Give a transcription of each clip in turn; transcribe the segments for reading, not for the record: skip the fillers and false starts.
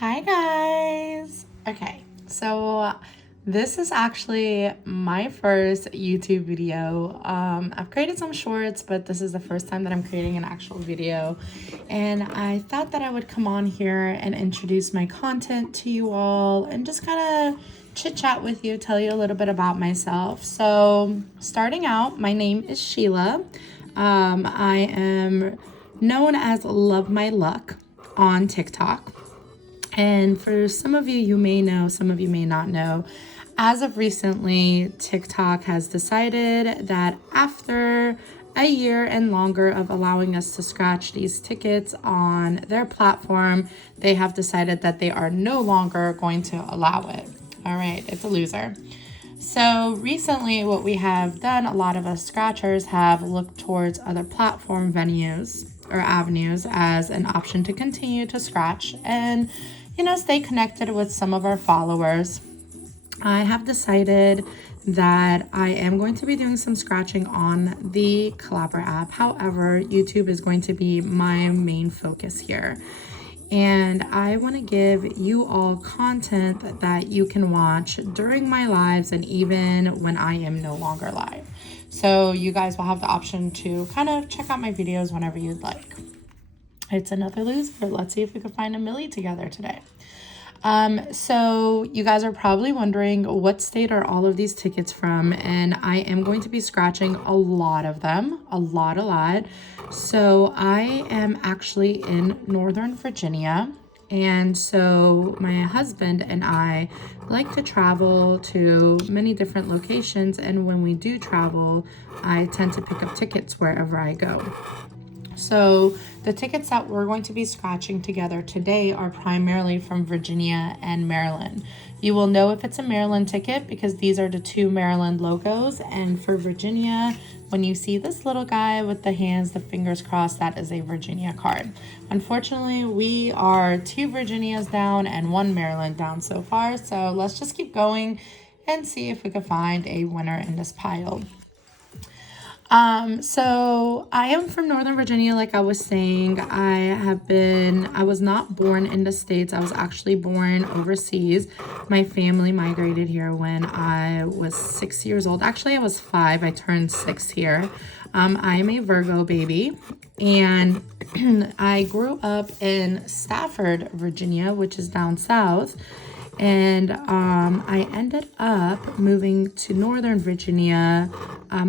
Hi guys. Okay, so this is actually my first YouTube video. I've created some shorts, but this is the first time that I'm creating an actual video. And I thought that I would come on here and introduce my content to you all and just kind of chit chat with you, tell you a little bit about myself. So, starting out, my name is Sheila. I am known as Love My Luck on TikTok. And for some of you, you may know, some of you may not know, as of recently, TikTok has decided that after a year and longer of allowing us to scratch these tickets on their platform, they have decided that they are no longer going to allow it. All right, it's a loser. So recently, what we have done, a lot of us scratchers have looked towards other platform venues or avenues as an option to continue to scratch and, stay connected with some of our followers. I have decided that I am going to be doing some scratching on the Collabra app. However, YouTube is going to be my main focus here. And I want to give you all content that you can watch during my lives and even when I am no longer live. So you guys will have the option to kind of check out my videos whenever you'd like. It's another loser. Let's see if we can find a millie together today. So you guys are probably wondering what state are all of these tickets from, and I am going to be scratching a lot of them, a lot. So I am actually in Northern Virginia, and so my husband and I like to travel to many different locations, and when we do travel, I tend to pick up tickets wherever I go. So the tickets that we're going to be scratching together today are primarily from Virginia and Maryland. You will know if it's a Maryland ticket because these are the two Maryland logos. And for Virginia, when you see this little guy with the hands, the fingers crossed, that is a Virginia card. Unfortunately, we are 2 Virginias down and 1 Maryland down so far. So let's just keep going and see if we can find a winner in this pile. So I am from Northern Virginia, like I was saying. I was not born in the States. I was actually born overseas. My family migrated here when I was 6 years old. Actually, I was 5. I turned 6 here. I am a Virgo baby, and I grew up in Stafford, Virginia, which is down south. And I ended up moving to Northern Virginia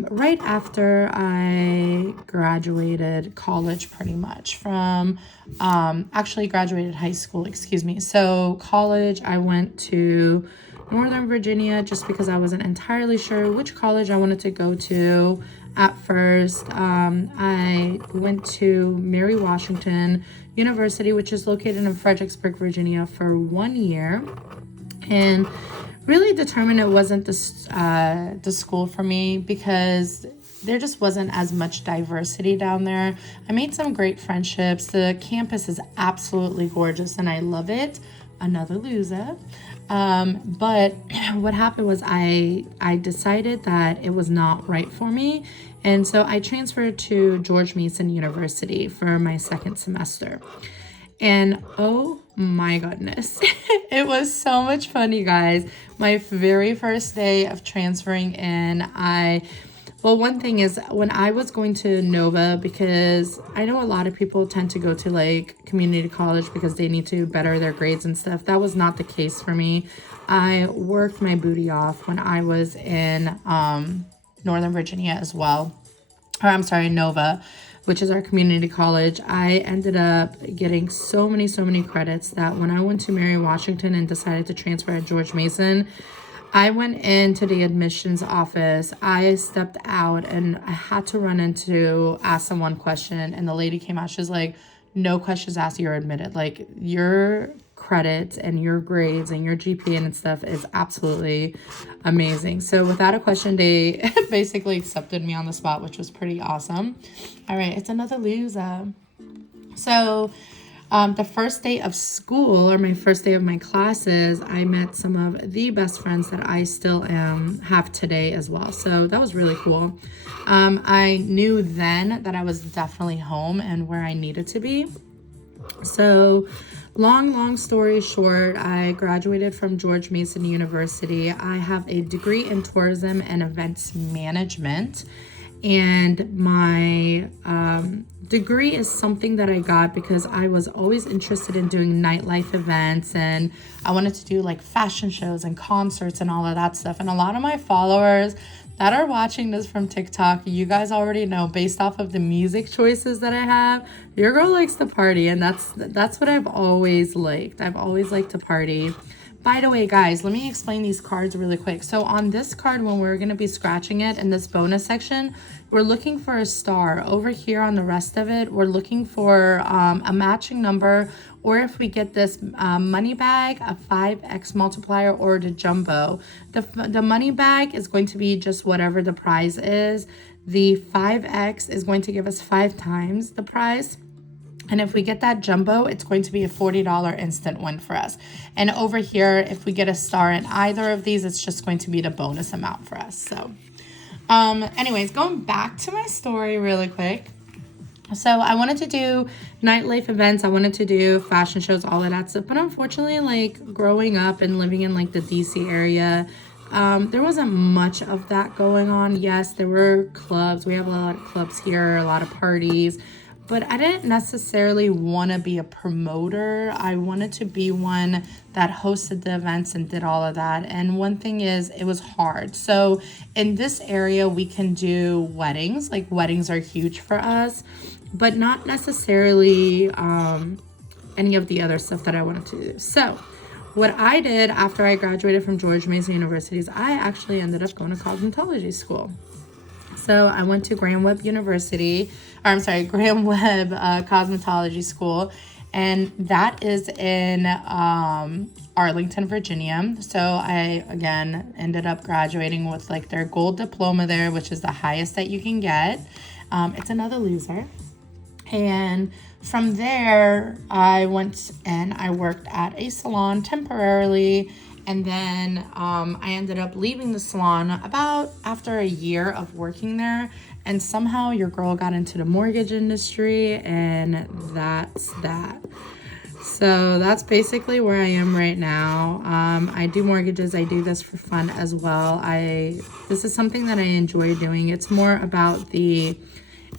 right after I graduated college, pretty much from actually graduated high school, excuse me. So college, I went to Northern Virginia just because I wasn't entirely sure which college I wanted to go to at first. I went to Mary Washington University, which is located in Fredericksburg, Virginia, for 1 year. And really determined it wasn't the school for me because there just wasn't as much diversity down there. I made some great friendships. The campus is absolutely gorgeous and I love it. Another loser. But what happened was I decided that it was not right for me. And so I transferred to George Mason University for my second semester. And oh my goodness, it was so much fun, you guys. My very first day of transferring in, one thing is when I was going to Nova, because I know a lot of people tend to go to like community college because they need to better their grades and stuff. That was not the case for me. I worked my booty off when I was in Northern Virginia as well. Or I'm sorry, Nova, which is our community college. I ended up getting so many credits that when I went to Mary Washington and decided to transfer at George Mason, I went into the admissions office. I stepped out and I had to ask someone one question. And the lady came out. She was like, no questions asked, you're admitted. Like your credits and your grades and your GPA and stuff is absolutely amazing. So without a question, they basically accepted me on the spot, which was pretty awesome. All right, it's another loser. So the first day of school, or my first day of my classes, I met some of the best friends that I still have today as well. So that was really cool. I knew then that I was definitely home and where I needed to be. So Long story short, I graduated from George Mason University. I have a degree in tourism and events management. And my degree is something that I got because I was always interested in doing nightlife events, and I wanted to do like fashion shows and concerts and all of that stuff. And a lot of my followers that are watching this from TikTok, you guys already know based off of the music choices that I have, your girl likes to party, and that's what I've always liked. I've always liked to party. By the way, guys, let me explain these cards really quick. So on this card, when we're going to be scratching it in this bonus section, we're looking for a star. Over here on the rest of it, we're looking for a matching number, or if we get this money bag, a 5x multiplier, or the jumbo. The money bag is going to be just whatever the prize is. The 5x is going to give us 5 times the prize. And if we get that jumbo, it's going to be a $40 instant win for us. And over here, if we get a star in either of these, it's just going to be the bonus amount for us. So anyways, going back to my story really quick. So I wanted to do nightlife events. I wanted to do fashion shows, all of that stuff. But unfortunately, like growing up and living in like the DC area, there wasn't much of that going on. Yes, there were clubs. We have a lot of clubs here, a lot of parties. But I didn't necessarily want to be a promoter. I wanted to be one that hosted the events and did all of that. And one thing is, it was hard. So in this area, we can do weddings. Like weddings are huge for us, but not necessarily any of the other stuff that I wanted to do. So what I did after I graduated from George Mason University is I actually ended up going to cosmetology school. So I went to Graham Webb University, Graham Webb Cosmetology School, and that is in Arlington, Virginia. So I, again, ended up graduating with like their gold diploma there, which is the highest that you can get. It's another loser. And from there, I went and I worked at a salon temporarily. And then I ended up leaving the salon about after a year of working there. And somehow your girl got into the mortgage industry, and that's that. So that's basically where I am right now. I do mortgages. I do this for fun as well. This is something that I enjoy doing. It's more about the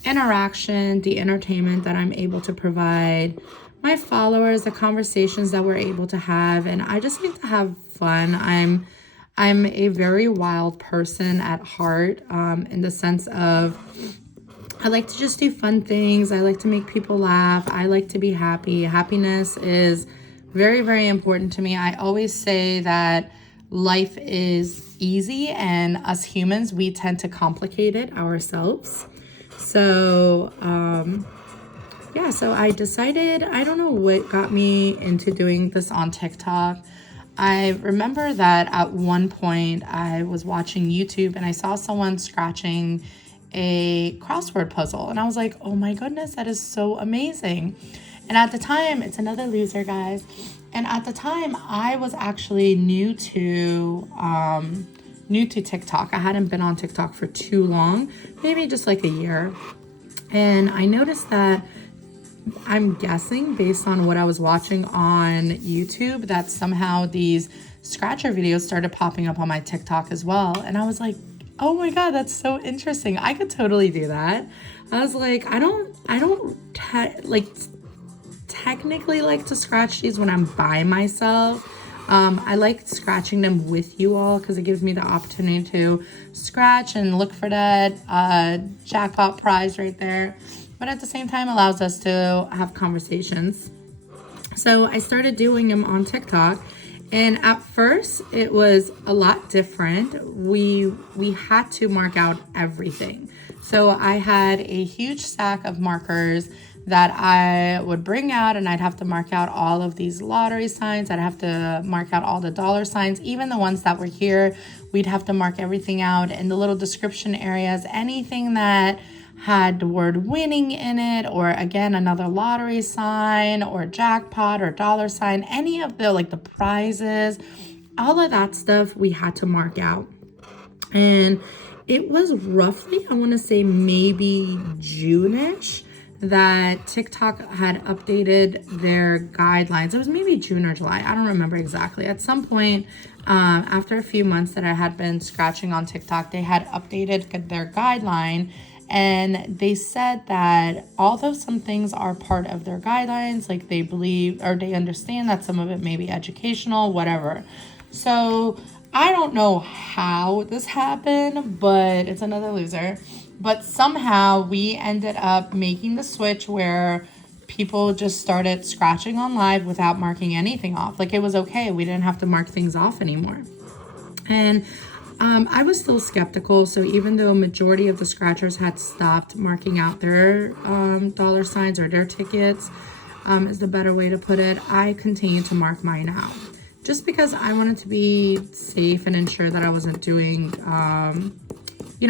interaction, the entertainment that I'm able to provide my followers, the conversations that we're able to have, and I just like to have fun. I'm a very wild person at heart, in the sense of I like to just do fun things. I like to make people laugh. I like to be happy. Happiness is very, very important to me. I always say that life is easy, and us humans, we tend to complicate it ourselves. So, yeah, so I decided, I don't know what got me into doing this on TikTok. I remember that at one point I was watching YouTube and I saw someone scratching a crossword puzzle. And I was like, oh my goodness, that is so amazing. And at the time, it's another loser, guys. And at the time, I was actually new to TikTok. I hadn't been on TikTok for too long, maybe just like a year. And I noticed that, I'm guessing based on what I was watching on YouTube, that somehow these scratcher videos started popping up on my TikTok as well. And I was like, oh my God, that's so interesting. I could totally do that. I was like, I don't technically like to scratch these when I'm by myself. I like scratching them with you all because it gives me the opportunity to scratch and look for that jackpot prize right there. But at the same time allows us to have conversations. So I started doing them on TikTok, and at first it was a lot different. We had to mark out everything. So I had a huge stack of markers that I would bring out, and I'd have to mark out all of these lottery signs. I'd have to mark out all the dollar signs, even the ones that were here. We'd have to mark everything out in the little description areas, anything that had the word winning in it, or again, another lottery sign or jackpot or dollar sign, any of the like the prizes, all of that stuff we had to mark out. And it was roughly, I want to say maybe June-ish, that TikTok had updated their guidelines. It was maybe June or July. I don't remember exactly. At some point, after a few months that I had been scratching on TikTok, they had updated their guideline, and they said that although some things are part of their guidelines, like they believe or they understand that some of it may be educational, whatever. So I don't know how this happened, but it's another loser. But somehow we ended up making the switch where people just started scratching on live without marking anything off. Like, it was okay. We didn't have to mark things off anymore. And I was still skeptical. So even though majority of the scratchers had stopped marking out their dollar signs or their tickets, is the better way to put it, I continued to mark mine out. Just because I wanted to be safe and ensure that I wasn't doing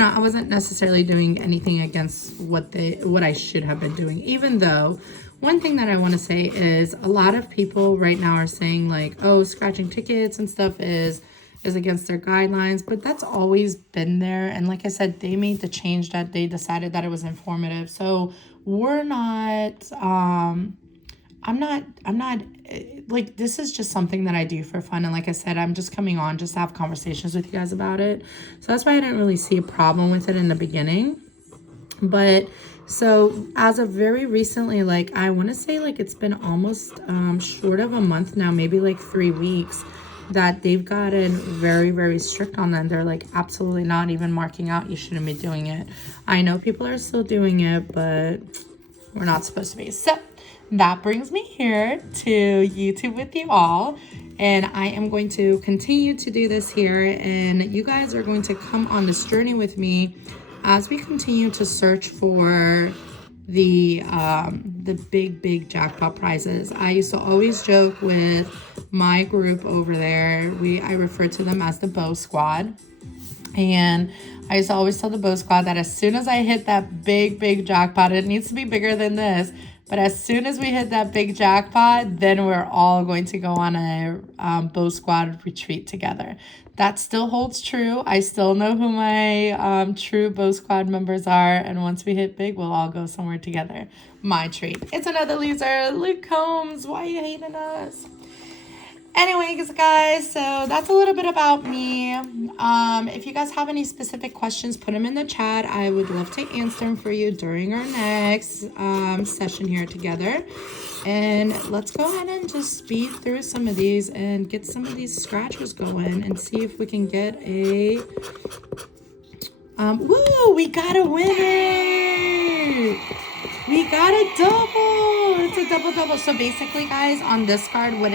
I wasn't necessarily doing anything against what I should have been doing. Even though one thing that I want to say is a lot of people right now are saying like, oh, scratching tickets and stuff is against their guidelines, but that's always been there. And like I said, they made the change that they decided that it was informative. So we're not, I'm not like, this is just something that I do for fun. And like I said, I'm just coming on just to have conversations with you guys about it. So that's why I didn't really see a problem with it in the beginning. But so as of very recently, like I want to say like it's been almost short of a month now, maybe like 3 weeks, that they've gotten very, very strict on them. They're like, absolutely not even marking out. You shouldn't be doing it. I know people are still doing it, but we're not supposed to be. So that brings me here to YouTube with you all. And I am going to continue to do this here. And you guys are going to come on this journey with me as we continue to search for the big jackpot prizes. I used to always joke with my group over there. I refer to them as the Bow Squad. And I used to always tell the Bow Squad that as soon as I hit that big jackpot, it needs to be bigger than this, but as soon as we hit that big jackpot, then we're all going to go on a Bow Squad retreat together. That still holds true. I still know who my true Bow Squad members are. And once we hit big, we'll all go somewhere together. My treat. It's another loser. Luke Combs, why are you hating us? Anyways, guys, so that's a little bit about me. If you guys have any specific questions, put them in the chat. I would love to answer them for you during our next session here together. And let's go ahead and just speed through some of these and get some of these scratchers going and see if we can get a... woo, we got a winner! We got a double. It's a double. So basically, guys, on this card, what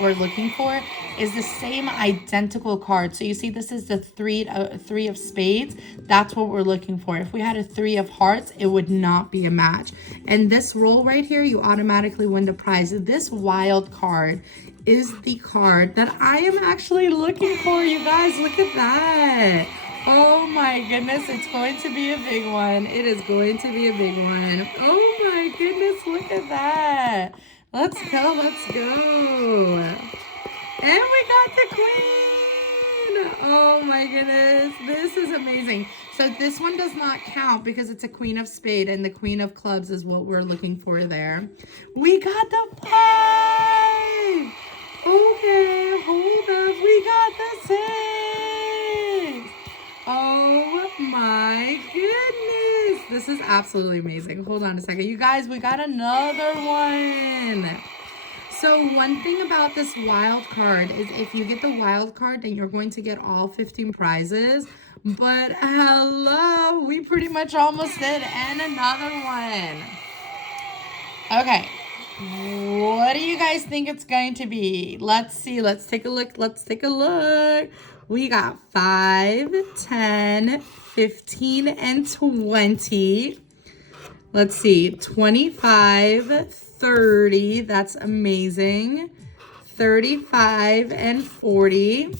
we're looking for is the same identical card. So you see, this is the three of spades. That's what we're looking for. If we had a 3 of hearts, it would not be a match. And this roll right here, you automatically win the prize. This wild card is the card that I am actually looking for. You guys, look at that. Oh my goodness, it's going to be a big one. It is going to be a big one. Oh my goodness, look at that. Let's go. And we got the queen. Oh my goodness, this is amazing. So this one does not count because it's a queen of spade, and the queen of clubs is what we're looking for there. We got the 5. Okay, hold up. We got the 6. Oh my goodness. This is absolutely amazing. Hold on a second. You guys, we got another one. So one thing about this wild card is if you get the wild card, then you're going to get all 15 prizes. But hello, we pretty much almost did. And another one. Okay. What do you guys think it's going to be? Let's see. Let's take a look. We got 5, 10, 15, and 20. Let's see. 25, 30. That's amazing. 35 and 40.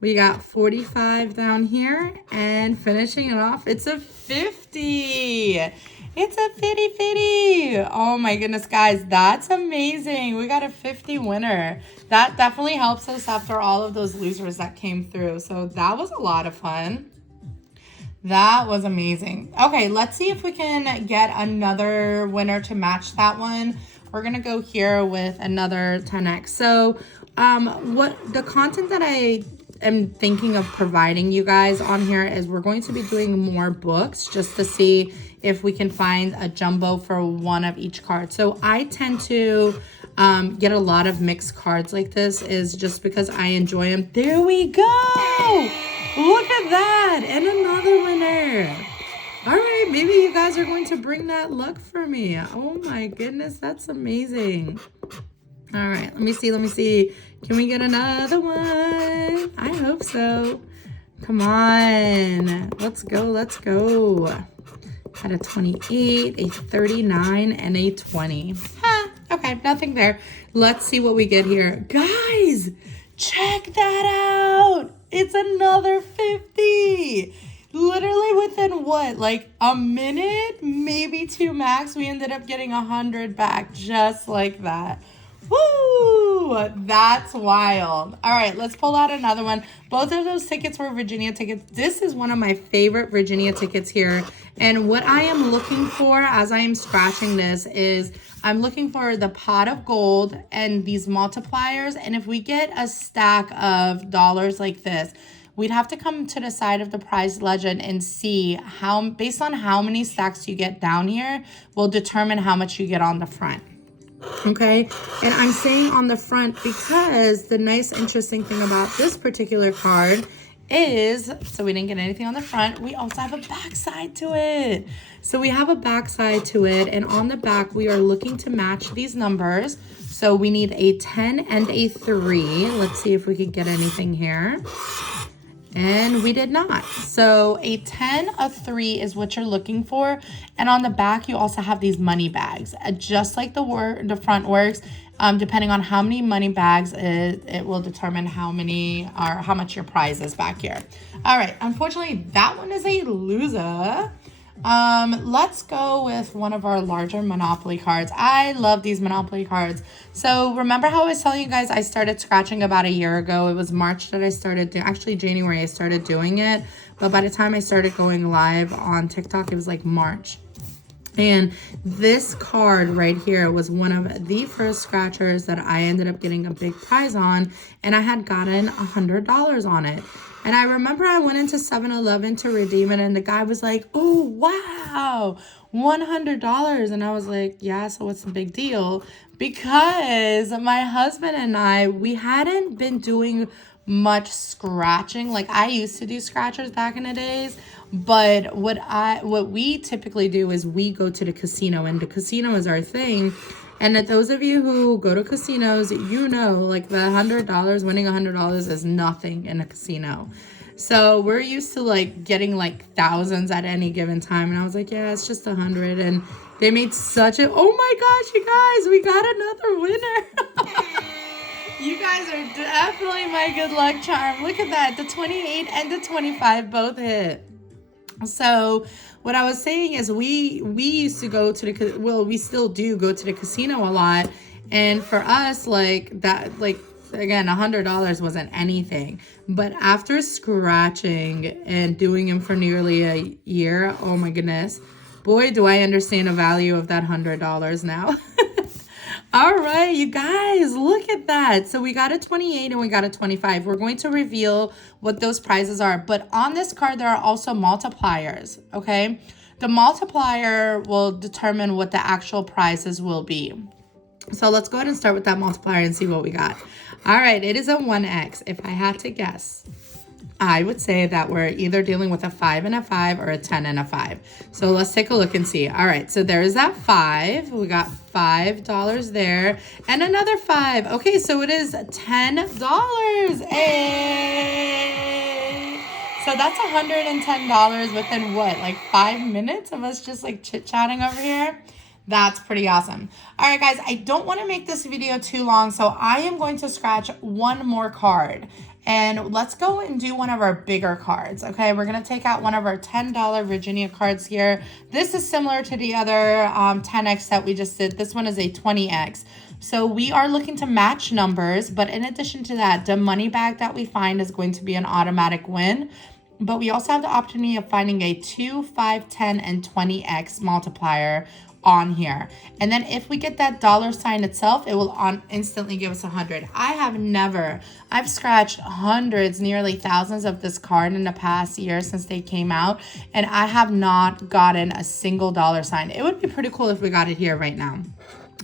We got 45 down here. And finishing it off, it's a 50. It's a 50-50. Oh my goodness, guys, that's amazing. We got a 50 winner. That definitely helps us after all of those losers that came through. So that was a lot of fun. That was amazing. Okay, let's see if we can get another winner to match that one. We're gonna go here with another 10x. So what the content that I am thinking of providing you guys on here is we're going to be doing more books just to see if we can find a jumbo for one of each card. So I tend to get a lot of mixed cards like this is just because I enjoy them. There we go. Look at that. And another winner. All right, maybe you guys are going to bring that luck for me. Oh my goodness, that's amazing. All right, let me see. Can we get another one? I hope so. Come on. Let's go. Got a 28, a 39, and a 20. Okay, nothing there. Let's see what we get here. Guys, check that out. It's another 50. Literally within what, like a minute, maybe two max, we ended up getting 100 back just like that. Woo! That's wild. All right, let's pull out another one. Both of those tickets were Virginia tickets. This is one of my favorite Virginia tickets here. And what I am looking for as I am scratching this is I'm looking for the pot of gold and these multipliers. And if we get a stack of dollars like this, we'd have to come to the side of the prize legend and see how, based on how many stacks you get down here, will determine how much you get on the front. Okay, and I'm saying on the front because the nice interesting thing about this particular card is, so we didn't get anything on the front, we also have a backside to it. So we have a backside to it, and on the back we are looking to match these numbers. So we need a 10 and a 3. Let's see if we could get anything here. And we did not. So a 10, a 3 is what you're looking for. And on the back, you also have these money bags. Just like the front works, depending on how many money bags it will determine how much your prize is back here. All right, unfortunately, that one is a loser. Let's go with one of our larger Monopoly cards. I love these Monopoly cards. So remember how I was telling you guys I started scratching about a year ago? It was March that I started doing, actually January I started doing it. But by the time I started going live on TikTok, it was like March. And this card right here was one of the first scratchers that I ended up getting a big prize on. And I had gotten $100 on it. And I remember I went into 7-Eleven to redeem it, and the guy was like, oh, wow, $100. And I was like, yeah, so what's the big deal? Because my husband and I, we hadn't been doing much scratching. Like I used to do scratchers back in the days, but what we typically do is we go to the casino, and the casino is our thing. And that those of you who go to casinos, you know, like the $100, winning $100 is nothing in a casino. So we're used to like getting like thousands at any given time. And I was like, yeah, it's just 100. And they made such a, oh my gosh, you guys, we got another winner. You guys are definitely my good luck charm. Look at that. The 28 and the 25 both hit. So what I was saying is we used to go to the, well, we still do go to the casino a lot. And for us, like that, like, again, $100 wasn't anything. But after scratching and doing them for nearly a year, oh my goodness, boy, do I understand the value of that $100 now. All right, you guys, look at that. So we got a 28 and we got a 25. We're going to reveal what those prizes are. But on this card, there are also multipliers, okay? The multiplier will determine what the actual prizes will be. So let's go ahead and start with that multiplier and see what we got. All right, it is a 1x. If I had to guess, I would say that we're either dealing with a 5 and a 5 or a 10 and a 5. So let's take a look and see. All right, so there's that 5. We got $5 there and another 5. Okay, so it is $10. Hey! So that's $110 within what, like 5 minutes of us just like chit-chatting over here? That's pretty awesome. All right, guys, I don't want to make this video too long, so I am going to scratch one more card. And let's go and do one of our bigger cards, okay? We're going to take out one of our $10 Virginia cards here. This is similar to the other 10X that we just did. This one is a 20X. So we are looking to match numbers, but in addition to that, the money bag that we find is going to be an automatic win. but we also have the opportunity of finding a 2, 5, 10, and 20x multiplier on here. And then if we get that dollar sign itself, it will instantly give us 100. I've scratched hundreds, nearly thousands of this card in the past year since they came out, and I have not gotten a single dollar sign. It would be pretty cool if we got it here right now.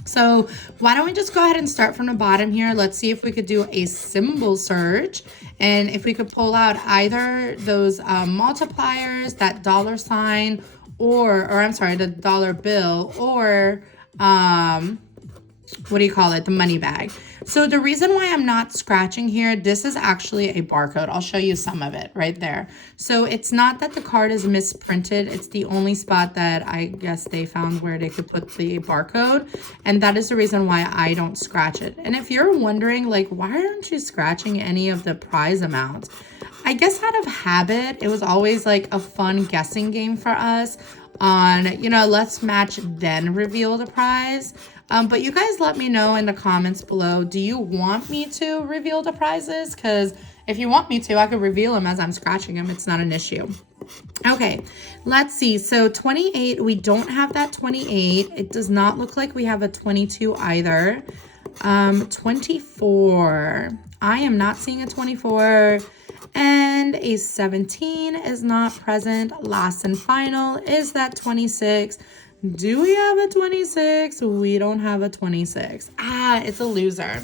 So why don't we just go ahead and start from the bottom here. Let's see if we could do a symbol search, and if we could pull out either those multipliers, that dollar sign, or I'm sorry, the dollar bill, or what do you call it, the money bag. So the reason why I'm not scratching here, this is actually a barcode. I'll show you some of it right there. So it's not that the card is misprinted. It's the only spot that I guess they found where they could put the barcode. And that is the reason why I don't scratch it. And if you're wondering, like, why aren't you scratching any of the prize amounts? I guess out of habit, it was always like a fun guessing game for us on, you know, let's match then reveal the prize. But you guys let me know in the comments below, do you want me to reveal the prizes? Because if you want me to, I could reveal them as I'm scratching them. It's not an issue. Okay, let's see. So 28, we don't have that 28. It does not look like we have a 22 either. 24, I am not seeing a 24. And a 17 is not present. Last and final is that 26. Do we have a 26? We don't have a 26. It's a loser.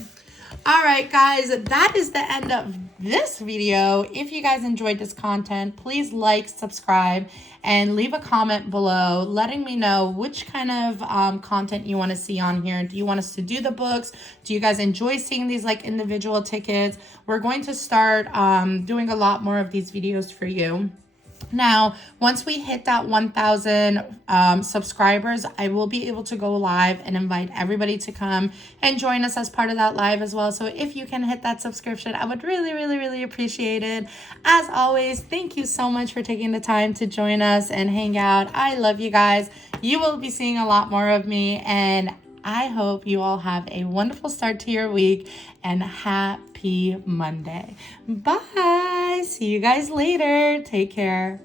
All right, guys, that is the end of this video. If you guys enjoyed this content, please like, subscribe, and leave a comment below letting me know which kind of content you want to see on here. Do you want us to do the books? Do you guys enjoy seeing these like individual tickets? We're going to start doing a lot more of these videos for you. Now, once we hit that 1,000 subscribers, I will be able to go live and invite everybody to come and join us as part of that live as well. So if you can hit that subscription, I would really, really, really appreciate it. As always, thank you so much for taking the time to join us and hang out. I love you guys. You will be seeing a lot more of me, and I hope you all have a wonderful start to your week and happy Monday. Bye. See you guys later. Take care.